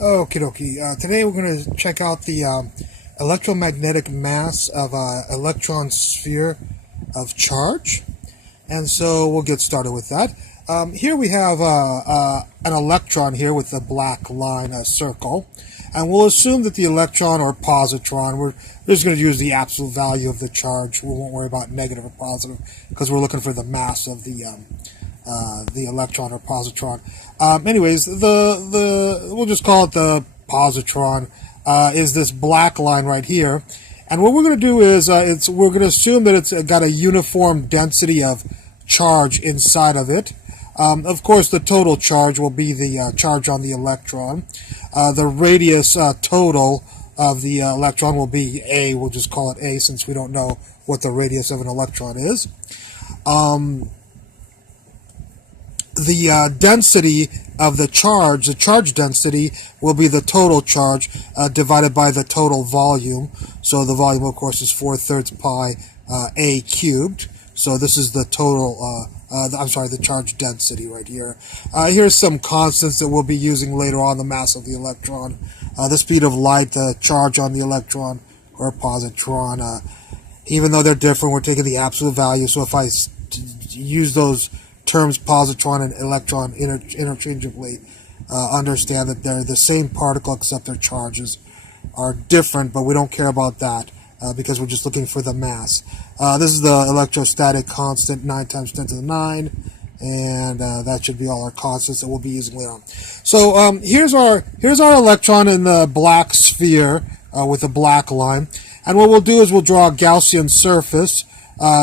Okie dokie. Today we're going to check out the electromagnetic mass of an electron sphere of charge. And so we'll get started with that. Here we have an electron here with a black line, a circle. And we'll assume that the electron or positron, we're just going to use the absolute value of the charge. We won't worry about negative or positive because we're looking for the mass of the electron or positron. Anyways, we'll just call it the positron. Is this black line right here, and what we're going to do is we're going to assume that it's got a uniform density of charge inside of it. Of course, the total charge will be the charge on the electron. The radius total of the electron will be A. We'll just call it A since we don't know what the radius of an electron is. The density of the charge density, will be the total charge divided by the total volume. So the volume, of course, is 4/3 pi A cubed. So this is the total, the charge density right here. Here's some constants that we'll be using later on: the mass of the electron, the speed of light, the charge on the electron or positron. Even though they're different, we're taking the absolute value. So if I use those terms positron and electron interchangeably, understand that they're the same particle except their charges are different, but we don't care about that because we're just looking for the mass. This is the electrostatic constant, 9 times 10 to the 9, and that should be all our constants that we'll be using later on. So here's our electron in the black sphere with a black line, and what we'll do is we'll draw a Gaussian surface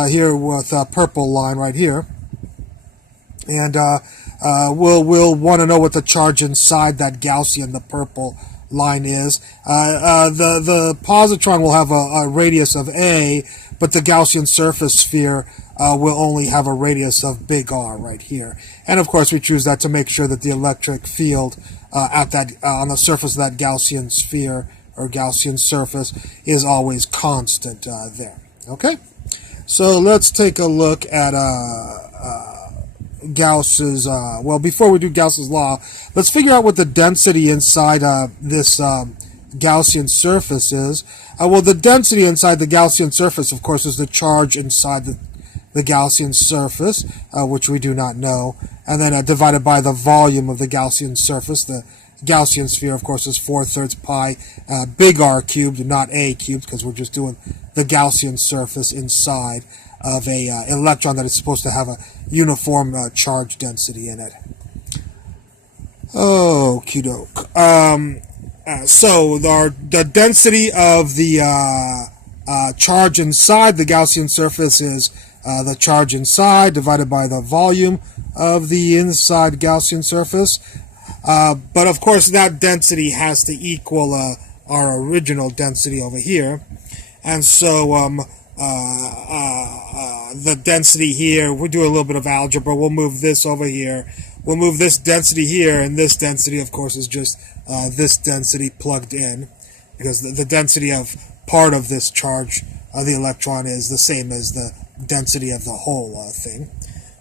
here with a purple line right here. And we'll want to know what the charge inside that Gaussian, the purple line, is. The positron will have a radius of A, but the Gaussian surface sphere will only have a radius of big R right here. And of course, we choose that to make sure that the electric field on the surface of that Gaussian sphere or Gaussian surface is always constant there. Okay, so let's take a look at Gauss's, before we do Gauss's law, let's figure out what the density inside this Gaussian surface is. The density inside the Gaussian surface, of course, is the charge inside the Gaussian surface, which we do not know, and then divided by the volume of the Gaussian surface. The Gaussian sphere, of course, is 4/3 pi big R cubed, not A cubed, because we're just doing the Gaussian surface inside of a electron that is supposed to have a uniform charge density in it. Okie doke. So the density of the charge inside the Gaussian surface is the charge inside divided by the volume of the inside Gaussian surface. But of course, that density has to equal our original density over here, and so the density here, we'll do a little bit of algebra. We'll move this over here. We'll move this density here, and this density, of course, is just this density plugged in, because the density of part of this charge of the electron is the same as the density of the whole thing.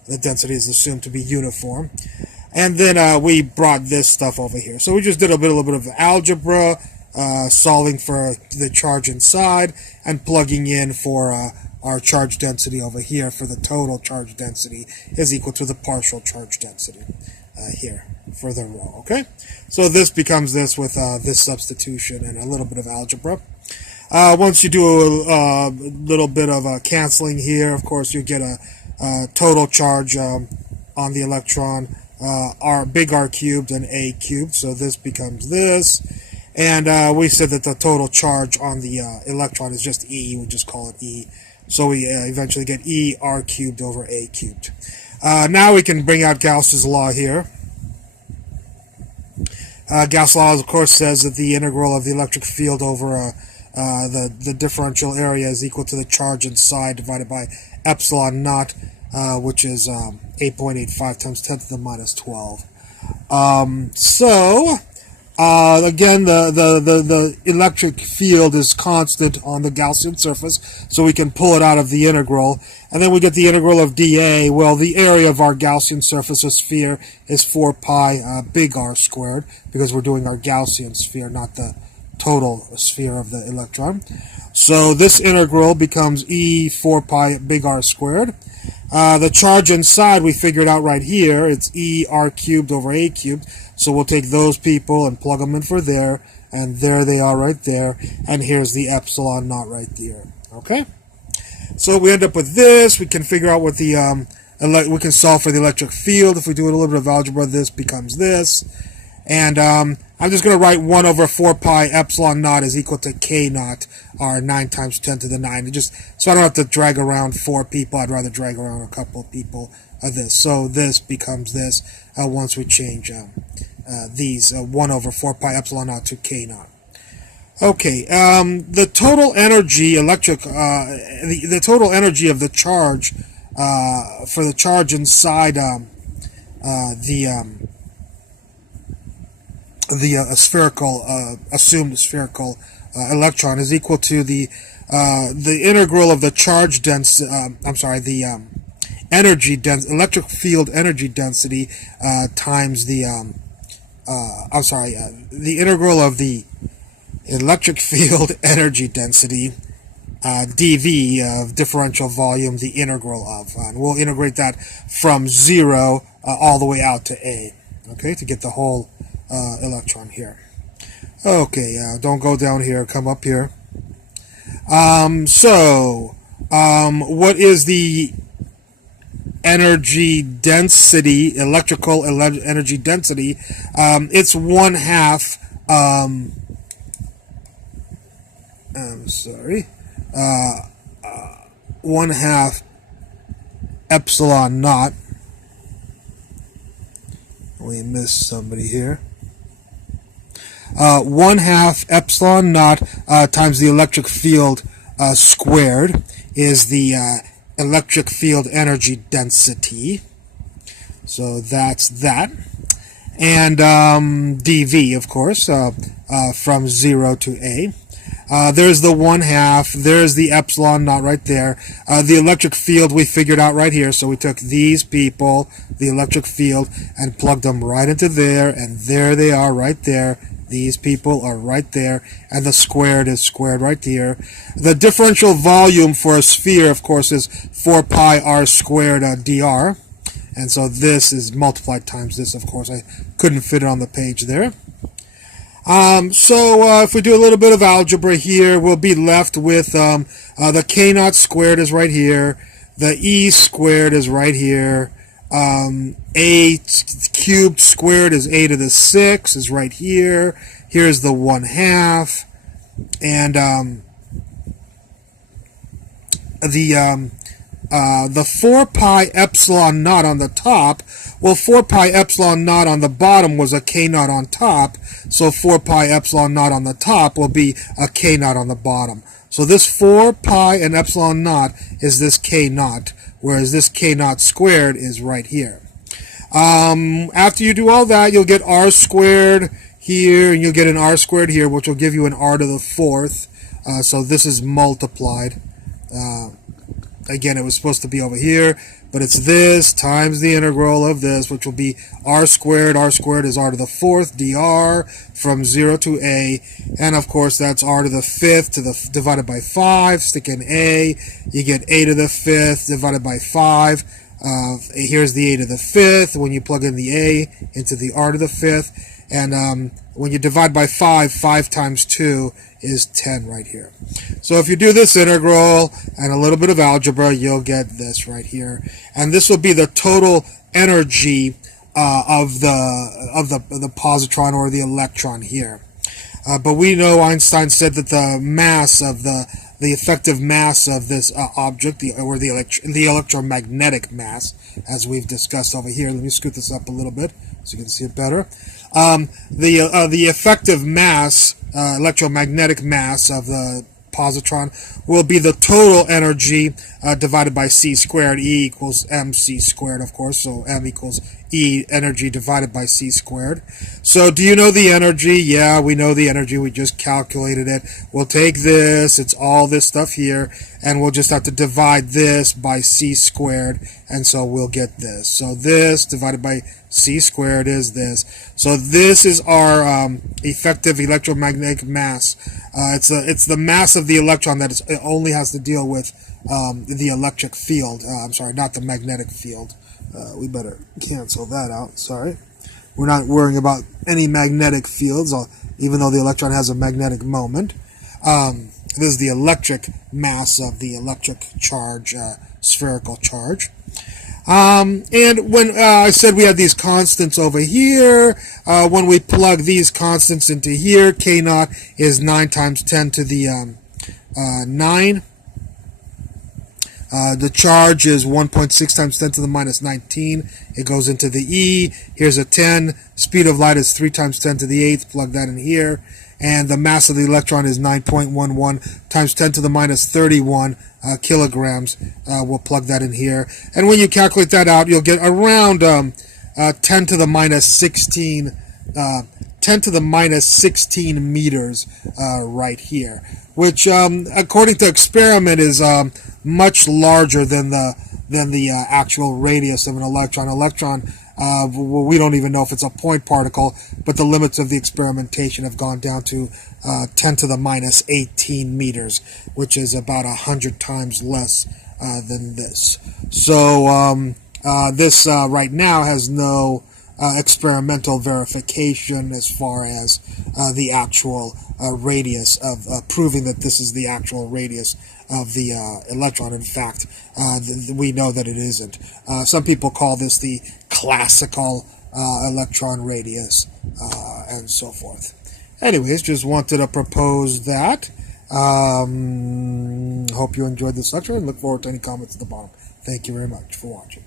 The density is assumed to be uniform. And then we brought this stuff over here. So we just did a little bit of algebra, solving for the charge inside and plugging in for our charge density over here for the total charge density is equal to the partial charge density here for the row. Okay, so this becomes this with this substitution and a little bit of algebra. Once you do a little bit of canceling here, of course you get a total charge on the electron, big R cubed and A cubed, so this becomes this. And we said that the total charge on the electron is just E. We'll just call it E. So we eventually get E R cubed over A cubed. Now we can bring out Gauss's law here. Gauss' law, of course, says that the integral of the electric field over the differential area is equal to the charge inside divided by epsilon naught, which is 8.85 times 10 to the minus 12. Again, the electric field is constant on the Gaussian surface, so we can pull it out of the integral. And then we get the integral of dA. Well, the area of our Gaussian surface or sphere is 4 pi big R squared, because we're doing our Gaussian sphere, not the total sphere of the electron. So this integral becomes E 4 pi big R squared. The charge inside we figured out right here. It's E R cubed over A cubed. So we'll take those people and plug them in for there. And there they are right there. And here's the epsilon naught right there. Okay? So we end up with this. We can figure out what the, we can solve for the electric field. If we do a little bit of algebra, this becomes this. And I'm just going to write 1 over 4 pi epsilon naught is equal to k naught, or 9 times 10 to the 9. Just so I don't have to drag around 4 people. I'd rather drag around a couple of people of this. So this becomes this once we change these 1 over 4 pi epsilon naught to k naught. Okay, the total energy, the total energy of the charge for the charge inside the spherical, assumed spherical electron is equal to the integral of the charge density. I'm sorry, the energy electric field energy density times the the integral of the electric field energy density dV of differential volume, the integral of, and we'll integrate that from 0 all the way out to A. Okay, to get the whole electron here. Okay, don't go down here, come up here. What is the energy density, electrical energy density? It's 1/2, I'm sorry, 1/2 epsilon naught. We missed somebody here. 1/2 epsilon naught times the electric field squared is the electric field energy density. So that's that. And dV, of course, from 0 to A. There's the 1/2. There's the epsilon naught right there. The electric field we figured out right here. So we took these people, the electric field, and plugged them right into there. And there they are right there. These people are right there. And the squared is squared right here. The differential volume for a sphere, of course, is 4 pi r squared dr. And so this is multiplied times this, of course. I couldn't fit it on the page there. If we do a little bit of algebra here, we'll be left with the k naught squared is right here, the e squared is right here, a cubed squared is a to the 6 is right here, here's the 1/2, and the 4 pi epsilon naught on the top, well, 4 pi epsilon naught on the bottom was a k naught on top, so 4 pi epsilon naught on the top will be a k naught on the bottom. So this 4 pi and epsilon naught is this k naught, whereas this k naught squared is right here. After you do all that, you'll get r squared here, and you'll get an r squared here, which will give you an r to the 4th. So this is multiplied. Again, it was supposed to be over here, but it's this times the integral of this, which will be r squared. R squared is r to the 4th dr from 0 to A, and of course that's r to the 5th divided by 5. Stick in A, you get a to the 5th divided by 5. Here's the a to the 5th when you plug in the a into the r to the 5th, and when you divide by 5, 5 times 2 is 10 right here. So if you do this integral and a little bit of algebra, you'll get this right here, and this will be the total energy of the positron or the electron here. But we know Einstein said that the mass of the effective mass of this object, the electromagnetic mass, as we've discussed over here. Let me scoot this up a little bit so you can see it better. The effective mass, electromagnetic mass of the positron will be the total energy divided by c squared. E equals mc squared, of course, so m equals E, energy divided by c squared. So do you know the energy? Yeah, we know the energy. We just calculated it. We'll take this, it's all this stuff here, and we'll just have to divide this by c squared, and so we'll get this. So this divided by c squared is this. So this is our effective electromagnetic mass. It's the mass of the electron that it only has to deal with the electric field. I'm sorry, not the magnetic field. We better cancel that out. Sorry. We're not worrying about any magnetic fields, even though the electron has a magnetic moment. This is the electric mass of the electric charge, spherical charge. And when I said we had these constants over here, when we plug these constants into here, K naught is 9 times 10 to the 9. The charge is 1.6 times 10 to the minus 19. It goes into the E. Here's a 10. Speed of light is 3 times 10 to the 8th. Plug that in here. And the mass of the electron is 9.11 times 10 to the minus 31 kilograms. We'll plug that in here. And when you calculate that out, you'll get around 10 to the minus 16 10 to the minus 16 meters right here, which according to experiment is much larger than the actual radius of an electron. We don't even know if it's a point particle, but the limits of the experimentation have gone down to 10 to the minus 18 meters, which is about 100 times less than this. So this right now has no experimental verification as far as the actual radius of proving that this is the actual radius of the electron. In fact, we know that it isn't. Some people call this the classical electron radius and so forth. Anyways, just wanted to propose that. Hope you enjoyed this lecture and look forward to any comments at the bottom. Thank you very much for watching.